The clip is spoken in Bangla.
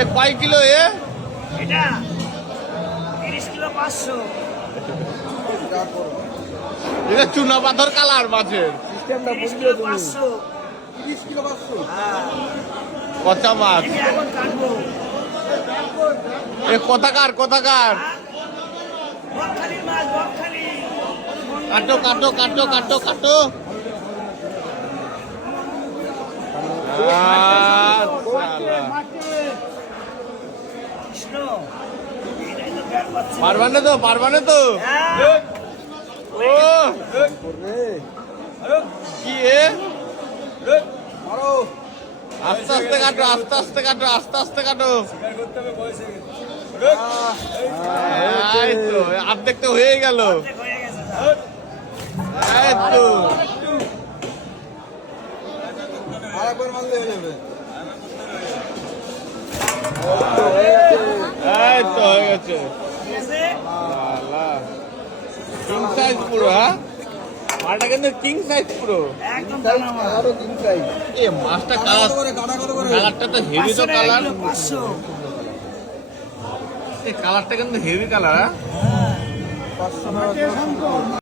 এ কয় কিলো এ? এটা 30 কিলো 500। এটা চুনা পাথর কালার মাছের। 30 কিলো 500। 30 কিলো 500। কচা মাছ। এটা এখন কাটবো। এ কোথাকার কোথাকার? বকখালির মাছ, বকখালি। কাটো কাটো কাটো কাটো কাটো। কৃষ্ণ, এটাই তো ব্যাট পাচ্ছে। পারবানে তো পারবানে তো? হ্যাঁ। ও কি এ? মারো। আস্তে আস্তে কাটো আস্তে আস্তে কাটো আস্তে আস্তে কাটো। এই তো অর্ধেক তো হয়ে গেল। অর্ধেক হয়ে গেছে যা। এই তো আরেকবার মারলে হয়ে যাবে। এই তো হয়ে গেছে। ঠিক আছে? কিং সাইজ পুরো, হ্যাঁ মাছটা কিন্তু কিং সাইজ পুরো। একদম টানা মাছ। আরো 3 সাইজ। এ মাছটা কালার, গাড়া কত করে? কালারটা তো হেভি তো 500 টাকা কালার। কিলো, 500। এই কালারটা কিন্তু হেভি কালার, হ্যাঁ। 500 টাকা।